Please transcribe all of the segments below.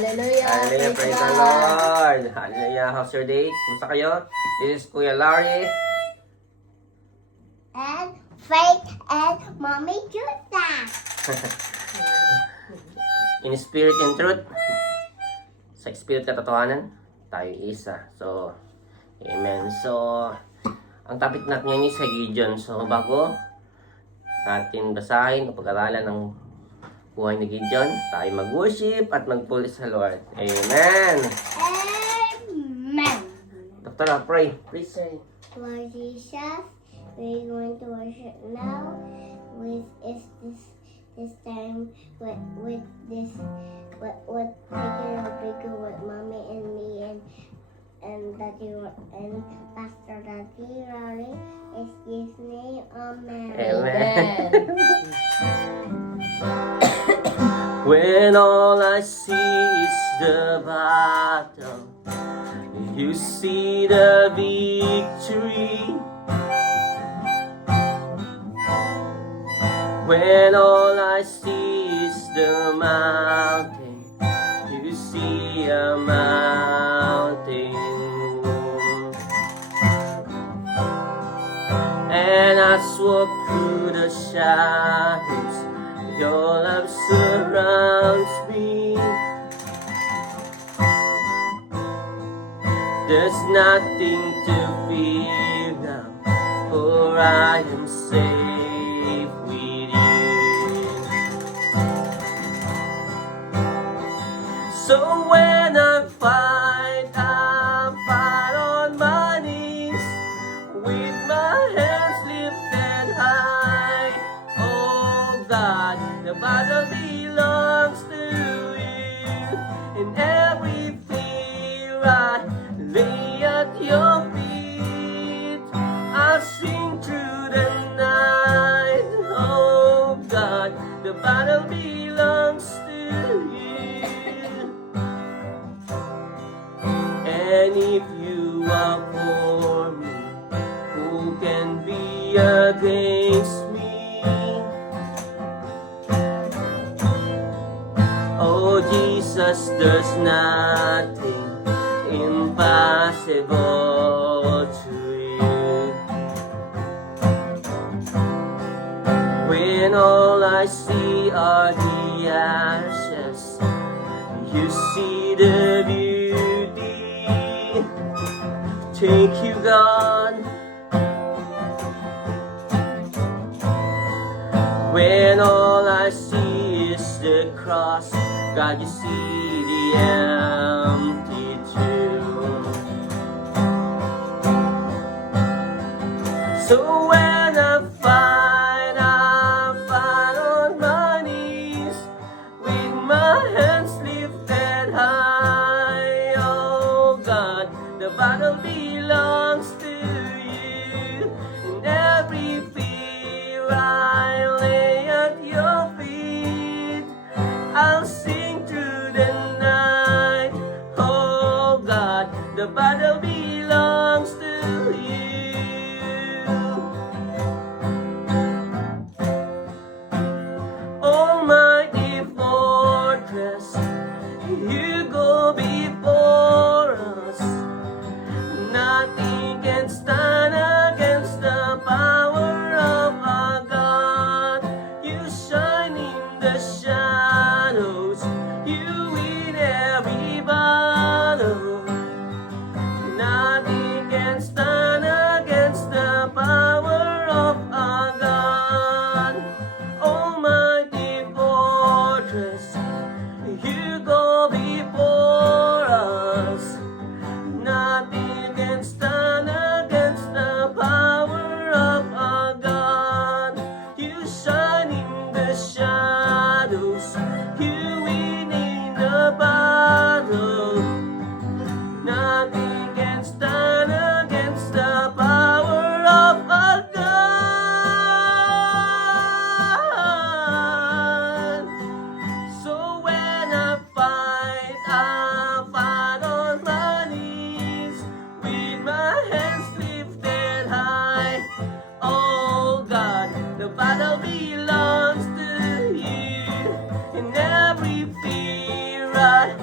Hallelujah. Hallelujah, praise the Lord. Hallelujah, how's your day? Kumusta kayo? This is Kuya Larry. And Faith and Mommy Juta. In spirit and truth. Sa spirit katotohanan, tayo isa. So, amen. So, ang topic natin ngayon is sa Gideon. So, bago natin basahin o pag-aralan ng buhay ni Gideon, tayo mag-worship at mag-praise sa Lord. Amen. Amen. Dr. pray. Please say. Lord Jesus, we're going to worship now with this time with this with taking a bigger with Mommy and me and Daddy and Pastor Daddy Rari. It's his name. Amen. Amen. When all I see is the battle, you see the victory. When all I see is the mountain, you see a mountain. And as I walk through the shadows, your love surrounds me. There's nothing to fear now, for I am safe with you. So when I fight on my knees, with my hands lifted high. Oh God, the battle belongs to you, and every fear I lay at your feet. I'll sing through the night. Oh God, the battle belongs to you. And if you are for me, who can be against me? Oh Jesus, there's nothing impossible to you. When all I see are the ashes, you see the beauty. Thank you, God. When all I see is the cross, God, you see the empty tomb. So when I fight on my knees, with my hands lifted high. Oh God, the battle belongs to you, and every fear I lay at your feet. I'll sing through the night. Oh God, the battle belongs to you. Almighty fortress, you go before us. Nothing can stand against the power of our God. You shine in the shadows, you win every battle. Nothing can stand against the power of our God. Almighty fortress, you go before us. Nothing can stand against the power of our God. You shine in the shadows, you win in the battle. Nothing can stand against the power of our God. So when I fight on my knees, with my hands lifted high. Oh God, the battle belongs to you, and every fear I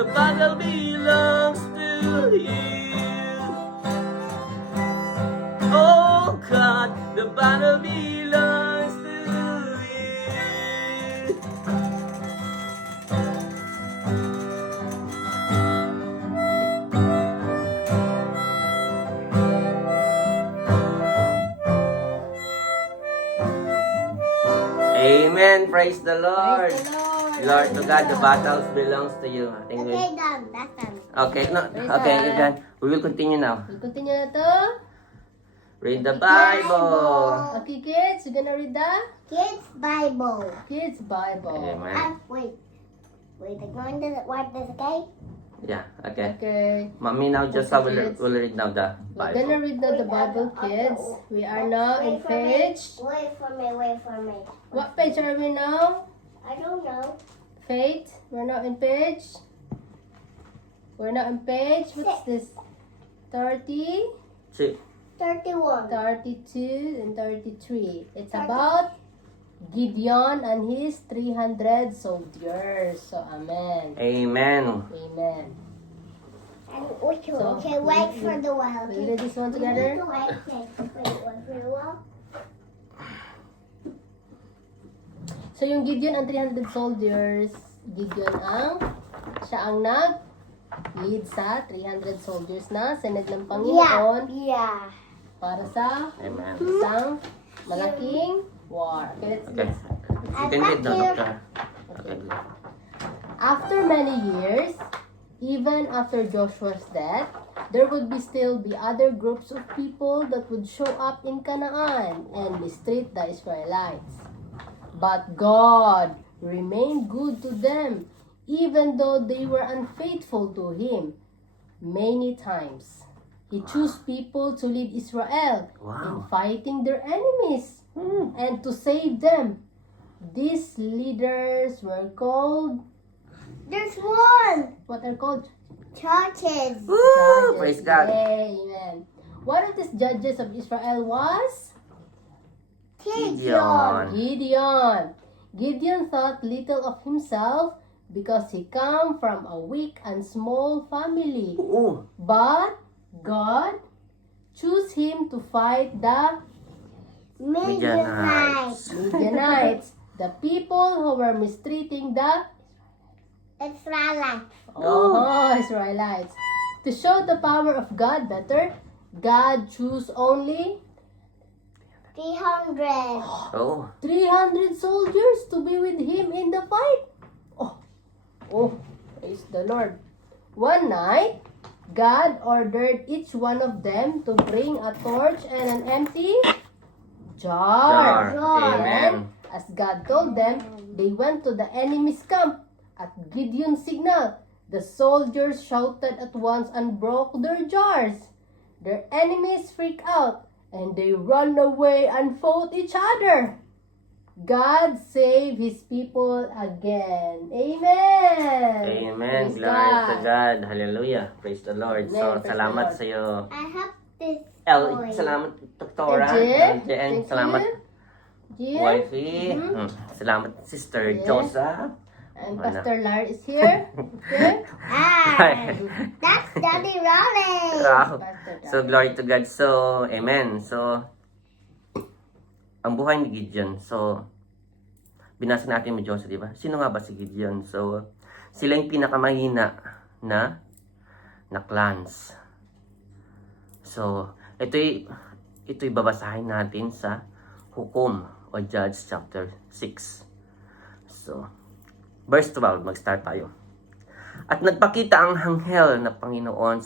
the battle belongs to you. Oh God, the battle belongs to you. Amen. Praise the Lord. Praise the Lord. Lord to God, the battles belongs to you. I think we... Okay, done. That's done. Okay, no. Okay, you're done. We will continue now. We continue na to. Read the Bible. Okay, kids, you gonna read the Kids Bible. Kids Bible. Amen. Wait. Wait, I'm going to wipe this, okay? Yeah, okay. Okay. Mommy now just Okay, will read now the We're gonna Bible. read now the Bible, kids. We are now in page. Wait for me, wait for me. What page are we now? I don't know. Faith. We're now in page. We're now in page. What's this? 30, See, 31. 32, and 33. It's about Gideon and his 300 soldiers. So, amen. Amen. Amen. And okay, So, okay, wait for the while. We'll Okay? read this one We together. need to wait, okay. Wait for the while. So, yung Gideon ang 300 soldiers, siya ang nag-lead sa 300 soldiers na sinad ng Panginoon Yeah. para sa Amen. isang malaking war. Okay, Okay. You can read now, Doctor. Okay. After many years, even after Joshua's death, there would still be other groups of people that would show up in Canaan and mistreat the Israelites. But God remained good to them, even though they were unfaithful to Him. Many times, He chose people to lead Israel in Wow. fighting their enemies and to save them. These leaders were called, There's one. what are called? Churches. Woo! Judges. Praise God. Amen. One of these judges of Israel was Gideon. Gideon. Gideon thought little of himself because he come from a weak and small family. Oo. But God chose him to fight the Midianites. Midianites, the people who were mistreating the Israelites. Israelites. To show the power of God better, God chose only 300. Oh. 300 soldiers to be with him in the fight. Oh, praise the Lord. One night, God ordered each one of them to bring a torch and an empty jar. Amen. As God told them, they went to the enemy's camp. At Gideon's signal, the soldiers shouted at once and broke their jars. Their enemies freaked out, and they ran away and fought each other. God saved His people again. Amen. Amen. Praise Glory to God. God. Hallelujah. Praise the Lord. Amen. So, Praise the salamat Lord. sa iyo. I have this toy. Salamat, Doktora. Jen, Jen, thank salamat, you. Jen, wifey. Salamat, Sister Yes. Josa. and Wala. Pastor Lar is here. Okay? That's Daddy Rolling. Wow. Pastor Lar. So, glory to God. So, amen. So, ang buhay ni Gideon. So, binasa natin mo Diyos, di ba? Sino nga ba si Gideon? So, sila yung pinakamahina na clans. So, ito'y babasahin natin sa Hukom o Judge chapter 6. So, verse 12, mag-start tayo. At nagpakita ang anghel na Panginoon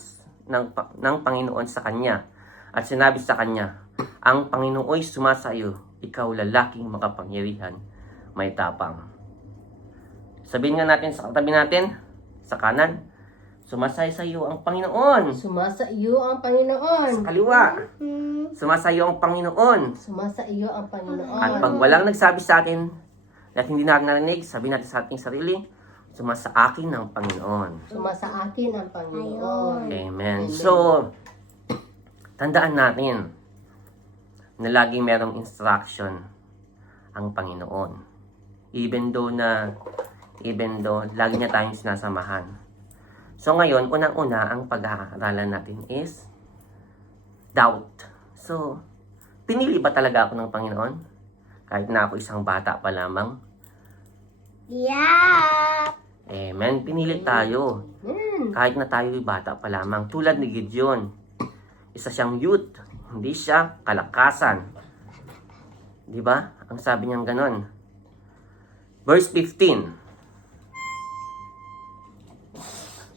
ng Panginoon sa kanya at sinabi sa kanya, ang Panginooy sumasayo, ikaw lalaking makapangyarihan, may tapang. Sabihin nga natin sa katabi natin, sa kanan, sumasayo ang Panginoon. Sumasa iyo ang Panginoon. Sa kaliwa, sumasayo ang Panginoon. Sumasa iyo ang Panginoon. At pag walang nagsabi sa atin, at hindi natin narinig, sabi natin sa ating sarili, sumasa akin ang Panginoon. Sumasa akin ang Panginoon. Amen. So, tandaan natin na laging merong instruction ang Panginoon. Even though lagi niya tayong sinasamahan. So ngayon, unang-una, ang pag-aaralan natin is doubt. So, pinili ba talaga ako ng Panginoon? Kahit na ako isang bata pa lamang. Yeah. Amen. Pinili tayo. Kahit na tayo'y bata pa lamang. Tulad ni Gideon. Isa siyang youth. Hindi siya kalakasan. Di ba? Ang sabi niyang ganon. Verse 15.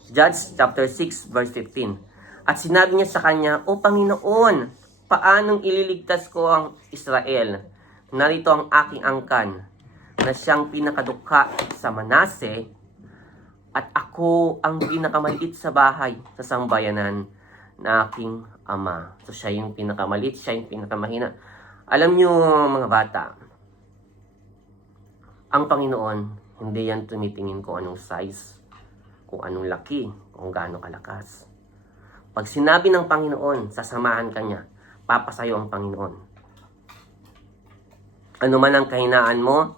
Judge chapter 6 verse 15. At sinabi niya sa kanya, O Panginoon, paanong ililigtas ko ang Israel? Narito ang aking angkan na siyang pinakadukha sa Manase at ako ang pinakamaliit sa bahay sa sambayanan na aking ama. So siya yung pinakamaliit, siya yung pinakamahina. Alam niyo mga bata, ang Panginoon, hindi yan tumitingin kung anong size, kung anong laki, kung gaano kalakas. Pag sinabi ng Panginoon, sasamahan ka niya, papasayo ang Panginoon. Ano man ang kahinaan mo,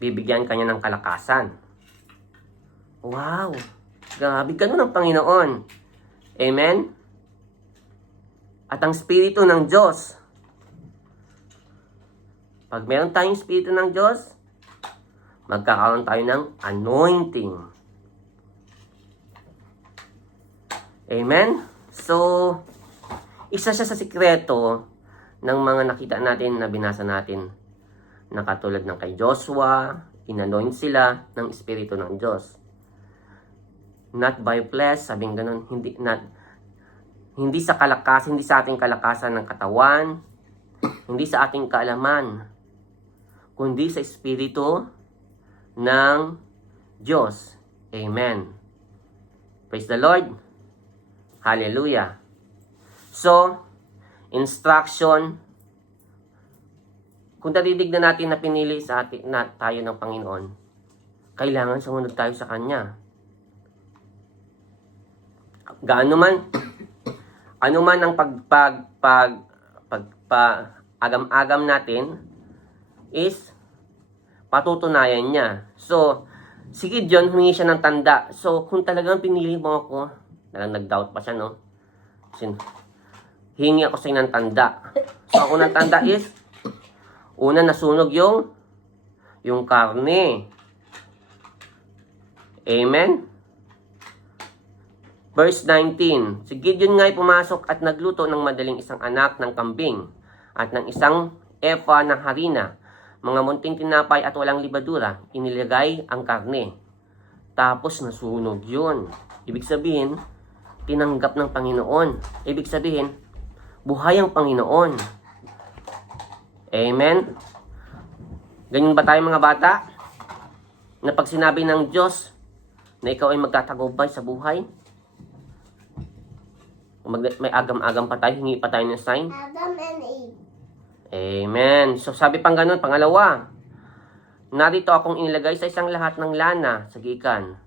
bibigyan ka niya ng kalakasan. Wow! Grabe, ganun ang Panginoon. Amen? At ang Espiritu ng Diyos, pag meron tayong Espiritu ng Diyos, magkakaroon tayo ng anointing. Amen? So, isa siya sa sikreto ng mga nakita natin na binasa natin na katulad ng kay Joshua, inanoint sila ng Espiritu ng Diyos. Not by flesh, sabing ganun, hindi sa kalakasan, hindi sa ating kalakasan ng katawan, hindi sa ating kaalaman, kundi sa Espiritu ng Diyos. Amen. Praise the Lord. Hallelujah. So, instruction, kung natitignan natin na pinili sa atin na tayo ng Panginoon, kailangan sumunod tayo sa Kanya. Gaano man, ano man ang agam-agam natin is patutunayan niya. So, si Gideon, humingi siya ng tanda. So, kung talagang pinili mo ako, nag-doubt pa siya, no? Hingi ako sa inyo ng tanda. So, ako ng tanda is, una nasunog yung karne. Amen? Verse 19. Si Gideon nga'y pumasok at nagluto ng madaling isang anak ng kambing at ng isang efa ng harina, mga munting tinapay at walang libadura. Inilagay ang karne. Tapos nasunog yun. Ibig sabihin, tinanggap ng Panginoon. Ibig sabihin, buhay ang Panginoon. Amen? Ganyan ba tayo mga bata? Na pag sinabi ng Diyos na ikaw ay magtatagumpay sa buhay, may agam-agam pa tayo, hingi pa tayo ng sign. Adam and Eve. Amen. So sabi pang ganun, pangalawa, narito akong inilagay sa isang lahat ng lana sa gikan.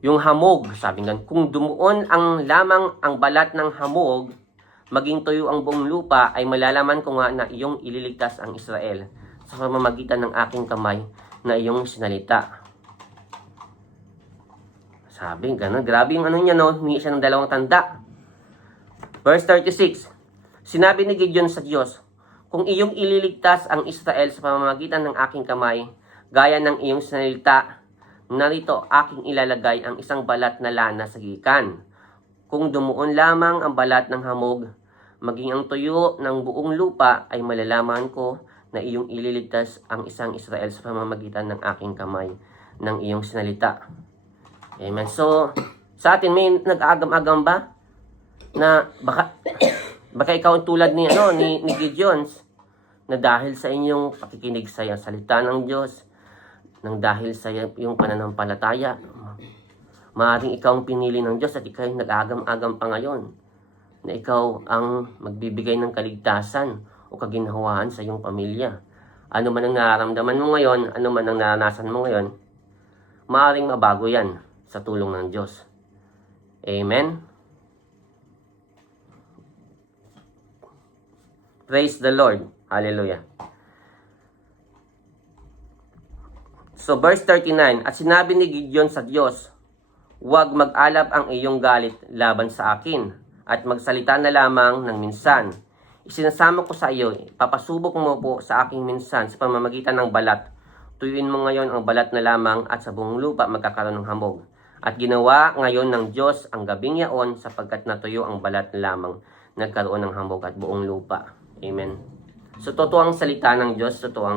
Yung hamog, sabi nga, kung dumuon ang lamang ang balat ng hamog, maging tuyo ang buong lupa, ay malalaman ko nga na iyong ililigtas ang Israel sa pamamagitan ng aking kamay na iyong sinalita. Sabi, gano'n. Grabe yung ano niya, no? Humingi siya ng dalawang tanda. Verse 36. Sinabi ni Gideon sa Diyos, kung iyong ililigtas ang Israel sa pamamagitan ng aking kamay, gaya ng iyong sinalita, narito aking ilalagay ang isang balat na lana sa gikan. Kung dumuon lamang ang balat ng hamog, maging ang tuyo ng buong lupa, ay malalaman ko na iyong ililigtas ang isang Israel sa pamamagitan ng aking kamay, ng iyong sinalita. Amen. So, sa atin may nag-agam-agam ba na baka ikaw ang tulad ni Gideon, na dahil sa inyong pakikinig sa salita ng Diyos, nang dahil sa iyong pananampalataya, maaaring ikaw ang pinili ng Diyos at ikaw ang nag-agam-agam pa ngayon na ikaw ang magbibigay ng kaligtasan o kaginhawaan sa iyong pamilya. Ano man ang nararamdaman mo ngayon, ano man ang naranasan mo ngayon, maaaring mabago yan sa tulong ng Diyos. Amen? Praise the Lord. Hallelujah. So, verse 39, at sinabi ni Gideon sa Diyos, huwag mag-alab ang iyong galit laban sa akin, at magsalita na lamang ng minsan. Isinasama ko sa iyo, papasubok mo po sa aking minsan sa pamamagitan ng balat. Tuyuin mo ngayon ang balat na lamang at sa buong lupa magkakaroon ng hambog. At ginawa ngayon ng Diyos ang gabing yaon sapagkat natuyo ang balat na lamang nagkaroon ng hambog at buong lupa. Amen. So, totoo ang salita ng Diyos, totoo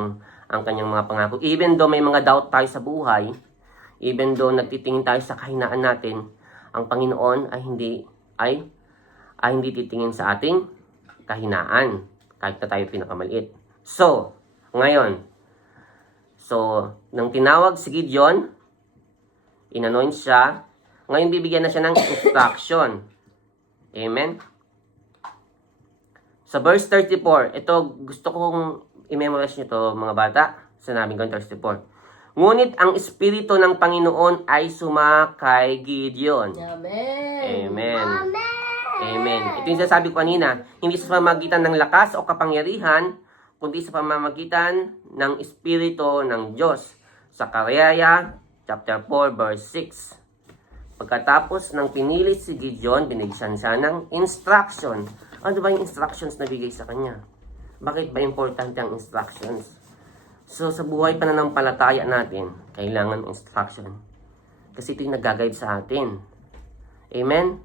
ang kanyang mga pangako. Even though may mga doubt tayo sa buhay, even though nagtitingin tayo sa kahinaan natin, ang Panginoon ay hindi titingin sa ating kahinaan kahit na tayo pinakamaliit. So, ngayon, nang tinawag si Gideon, inanoint siya, ngayon bibigyan na siya ng instruction. Amen? Sa verse 34, ito gusto kong i-memorize nyo to mga bata. Sinabi ko 34. Ngunit ang Espiritu ng Panginoon ay sumakay Gideon. Amen. Amen. Amen. Ito yung sinasabi ko kanina, hindi sa pamamagitan ng lakas o kapangyarihan, kundi sa pamamagitan ng Espiritu ng Diyos. Sakaraya, chapter 4, verse 6. Pagkatapos ng pinili si Gideon, binigyan siya ng instruction. Ano ba yung instructions na bigay sa kanya? Bakit ba importante ang instructions? So, sa buhay pananampalataya natin, kailangan instruction. Kasi ito yung nag-guide sa atin. Amen?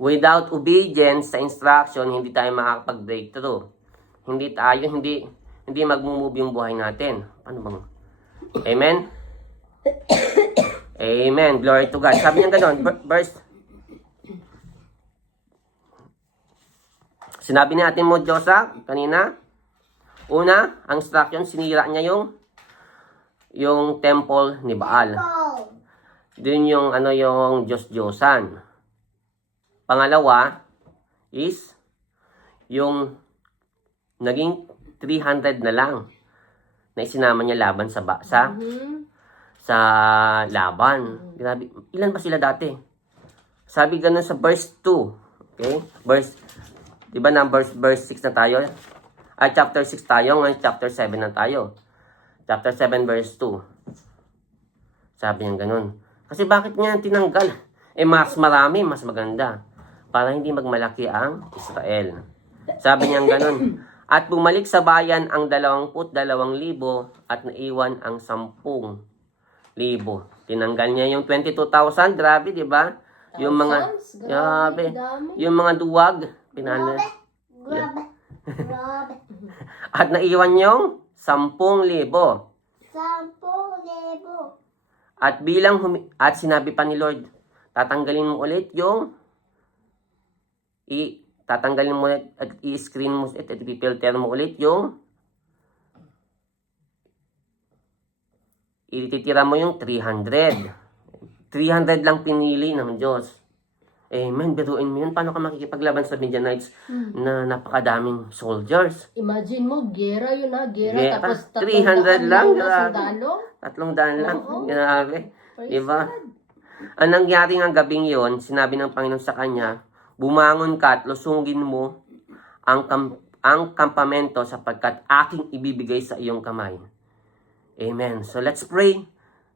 Without obedience sa instruction, hindi tayo makakapag-breakthrough. Hindi mag-move yung buhay natin. Paano bang? Amen? Amen. Glory to God. Sabi niya gano'n, verse. Sinabi natin mo, Diyosa, kanina. Una, ang instruction, sinira niya yung temple ni Baal. Doon yung Diyos-Diyosan. Pangalawa is yung naging 300 na lang na isinama niya laban sa laban. Grabe. Ilan ba sila dati? Sabi ganun sa verse 2. Okay? Diba verse 6 na tayo? Ay, chapter 6 tayo. Ngayon, chapter 7 na tayo. Chapter 7, verse 2. Sabi niya ganun. Kasi bakit niya tinanggal? Mas marami, mas maganda. Para hindi magmalaki ang Israel. Sabi niya ganun. At bumalik sa bayan ang 22,000 at naiwan ang 10,000. Tinanggal niya yung 22,000. Grabe, di ba? Yung mga, grabe. Yung mga duwag. Grabe. At naiwan yung 10,000. 10,000. At sinabi pa ni Lord, tatanggalin mo ulit at i-screen mo at i-filter mo ulit ititira mo yung 300. 300 lang pinili ng Diyos. Amen. Biruin mo yun. Paano ka makikipaglaban sa Midianites na napakadaming soldiers? Imagine mo, gera yun ha. Gera. Gera. Tapos 300 lang. Grabe. 300 lang. Oo. Grabe. Praise Diba? God. Ang nangyari ng gabing yon, sinabi ng Panginoon sa kanya, bumangon ka at lusungin mo ang kampamento sapagkat aking ibibigay sa iyong kamay. Amen. So let's pray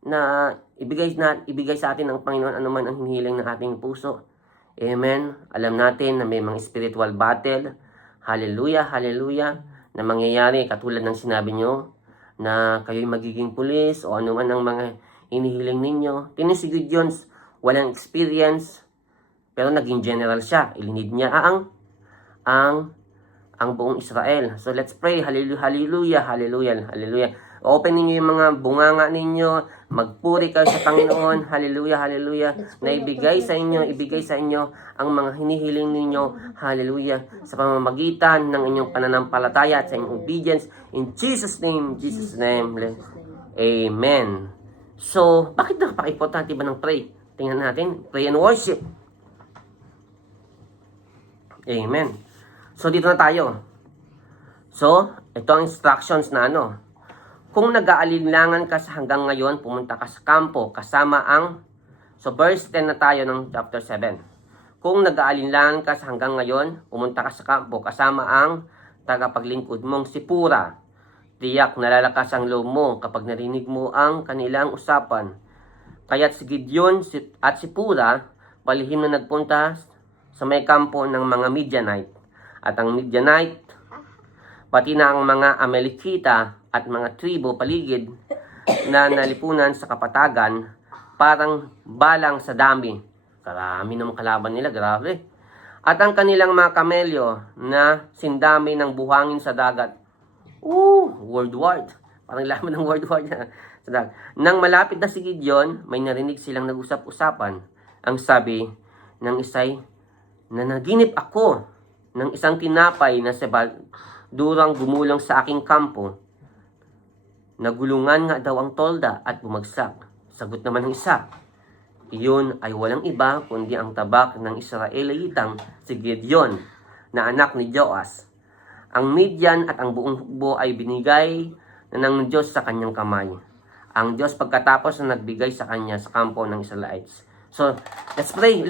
na ibigay sa atin ng Panginoon anuman ang hinihiling ng ating puso. Amen. Alam natin na may mga spiritual battle. Hallelujah, hallelujah. Na mangyayari katulad ng sinabi nyo na kayo'y magiging pulis o anuman ang mga hinihiling ninyo. Tinan si Gideon, walang experience, pero naging general siya. Ilinid niya ang buong Israel. So let's pray. Hallelujah, hallelujah, hallelujah, hallelujah. Open ninyo yung mga bunganga ninyo. Magpuri kayo sa Panginoon. Hallelujah, hallelujah. Na ibigay sa inyo ang mga hinihiling ninyo. Hallelujah. Sa pamamagitan ng inyong pananampalataya at sa inyong obedience. In Jesus' name, Jesus' name. Amen. So, bakit napaka-importante ba ng pray? Tingnan natin. Pray and worship. Amen. So, dito na tayo. So, ito ang instructions na Kung nag-aalinlangan ka sa hanggang ngayon, pumunta ka sa kampo kasama So, verse 10 na tayo ng chapter 7. Kung nag-aalinlangan ka sa hanggang ngayon, pumunta ka sa kampo kasama ang tagapaglingkod mong si Pura. Tiyak nalalakas ang loob mo kapag narinig mo ang kanilang usapan. Kaya't si Gideon at si Pura palihim na nagpunta sa may kampo ng mga Midianite. At ang Midianite, pati na ang mga Amalekita at mga tribo paligid na nalipunan sa kapatagan, parang balang sa dami. Karami ng kalaban nila, grabe. At ang kanilang mga kamelyo na sindami ng buhangin sa dagat. World War. Parang laman ng World War na. Sa dagat. Nang malapit na si Gideon, may narinig silang nag-usap-usapan. Ang sabi ng isay, nanaginip ako ng isang tinapay na durang gumulong sa aking kampo. Nagulungan nga daw ang tolda at bumagsak. Sagot naman ng isa, iyon ay walang iba kundi ang tabak ng Israelitang si Gideon na anak ni Joas. Ang Midian at ang buong hukbo ay binigay na ng Diyos sa kanyang kamay. Ang Diyos pagkatapos na nagbigay sa kanya sa kampo ng Israelites. So, let's pray.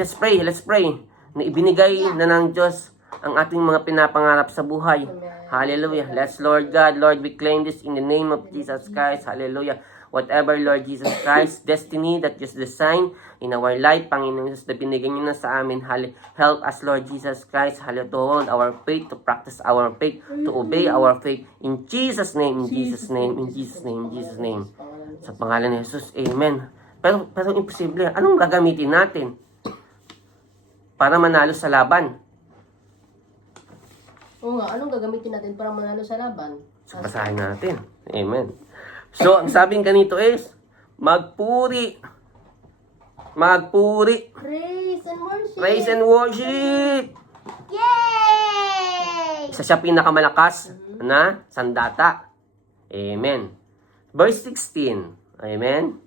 Na ibinigay na ng Diyos ang ating mga pinapangarap sa buhay. Hallelujah. Let's, Lord God, Lord, we claim this in the name of Jesus Christ. Hallelujah. Whatever, Lord Jesus Christ, destiny that you design in our life, Panginoon Jesus, na binigay niyo na sa amin. Help us, Lord Jesus Christ, to hold our faith, to practice our faith, to obey our faith. In Jesus' name, in Jesus' name, in Jesus' name, in Jesus' name. Sa pangalan ni Jesus, Amen. Pero imposible. Anong gagamitin natin para manalo sa laban? Oo nga, anong gagamitin natin para manalo sa laban? So, basahin natin. Amen. So, ang sabing ganito is, magpuri. Praise and worship. Praise and worship. Yay! Isa siya pinakamalakas na sandata. Amen. Verse 16. Amen.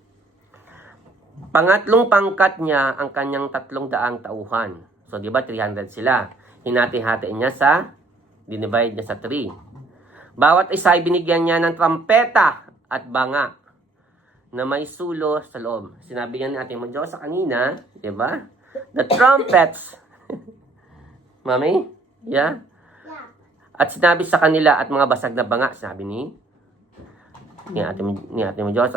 Pangatlong pangkat niya ang kanyang 300 tauhan. So, di ba 300 sila? Hinati-hati niya dinivide niya sa 3. Bawat isa ay binigyan niya ng trampeta at banga na may sulo sa loob. Sinabi niya ni Ate Mo sa kanina, di ba? The trumpets. Mami? Yeah? Yeah. At sinabi sa kanila at mga basag na banga, sinabi ni Ate Mo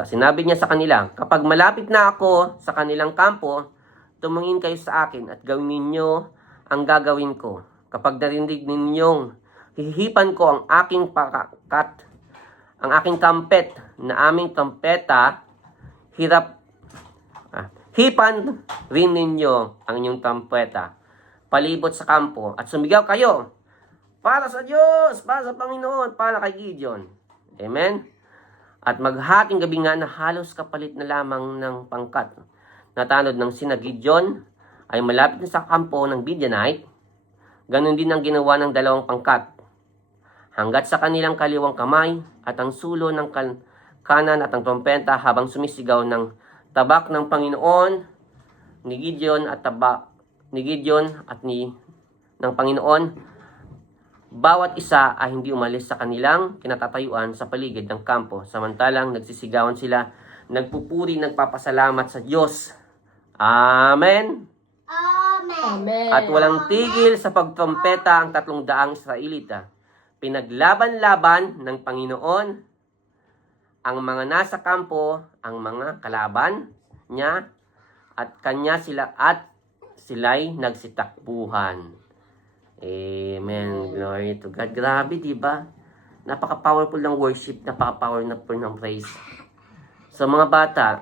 Sinabi niya sa kanila, kapag malapit na ako sa kanilang kampo, tumingin kayo sa akin at gawin ninyo ang gagawin ko. Kapag narinig ninyong hihipan ko ang aking pakakat, ang aking trumpet na aming trumpeta, hipan rin ninyo ang inyong trumpeta palibot sa kampo at sumigaw kayo para sa Diyos, para sa Panginoon, para kay Gideon. Amen? At maghating gabi nga na halos kapalit na lamang ng pangkat na tanod ng sina Gideon ay malapit na sa kampo ng Midianite. Ganon din ang ginawa ng 2 pangkat. Hanggat sa kanilang kaliwang kamay at ang sulo ng kanan at ang trompeta habang sumisigaw ng tabak ng Panginoon ni Gideon at ng Panginoon, bawat isa ay hindi umalis sa kanilang kinatatayuan sa paligid ng kampo. Samantalang nagsisigawan sila, nagpupuri, nagpapasalamat sa Diyos. Amen. Amen. At walang tigil sa pagtrompeta ang 300 Israelita. Pinaglaban-laban ng Panginoon ang mga nasa kampo, ang mga kalaban niya, at sila'y nagsitakbuhan. Amen. Glory to God. Grabe, di ba? Napaka-powerful ng worship, napaka-powerful ng praise. So, mga bata,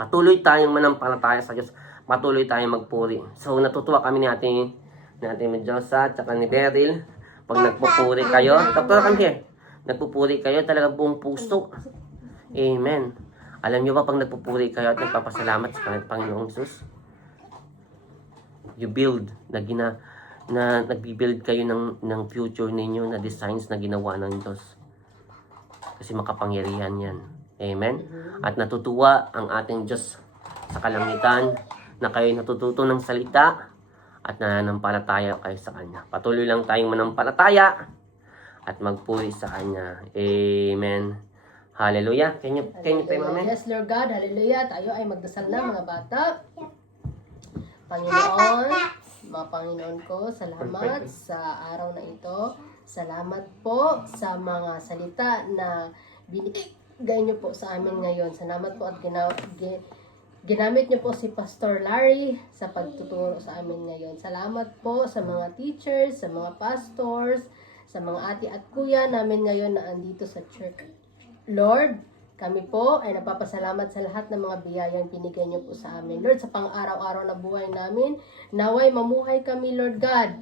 patuloy tayong manampalataya sa Diyos. Patuloy tayong magpuri. So, natutuwa kami ni Ate Medjosa at ni Beryl. Pag nagpupuri kayo, nagpupuri kayo talaga buong puso. Amen. Alam niyo ba pag nagpupuri kayo at nagpapasalamat sa Panginoong Jesus? You build, nagbi-build kayo ng future ninyo na designs na ginawa ng Diyos. Kasi makapangyarihan yan. Amen? At natutuwa ang ating Diyos sa kalangitan na kayo natututo ng salita at nananampalataya kayo sa Kanya. Patuloy lang tayong manampalataya at magpuri sa Kanya. Amen. Hallelujah. Can you pray, Mami? Yes, Lord God. Hallelujah. Tayo ay magdasal na, mga bata. Panginoon, mga Panginoon ko, salamat sa araw na ito. Salamat po sa mga salita na binigay niyo po sa amin ngayon. Salamat po at ginamit niyo po si Pastor Larry sa pagtuturo sa amin ngayon. Salamat po sa mga teachers, sa mga pastors, sa mga ate at kuya namin ngayon na andito sa church. Lord, kami po ay napapasalamat sa lahat ng mga biyayang binigay niyo po sa amin. Lord, sa pang-araw-araw na buhay namin, naway mamuhay kami, Lord God.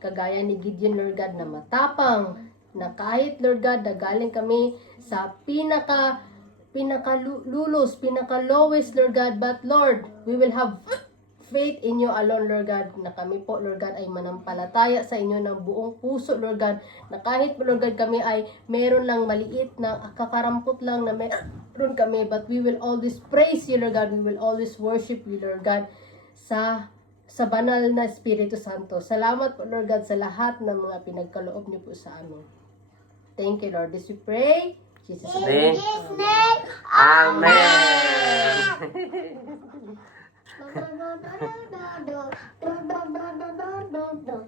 Kagaya ni Gideon, Lord God, na matapang, na kahit, Lord God, na galing kami sa pinaka-lulus, pinaka-lowest, Lord God, but Lord, we will have faith in you alone, Lord God, na kami po, Lord God, ay manampalataya sa inyo ng buong puso, Lord God, na kahit, Lord God, kami ay meron lang maliit na kakarampot lang na meron kami, but we will always praise you, Lord God, we will always worship you, Lord God, sa banal na Espiritu Santo. Salamat po, Lord God, sa lahat ng mga pinagkaloob niyo po sa amin. Thank you, Lord. This we pray. Jesus' name. His name. Amen!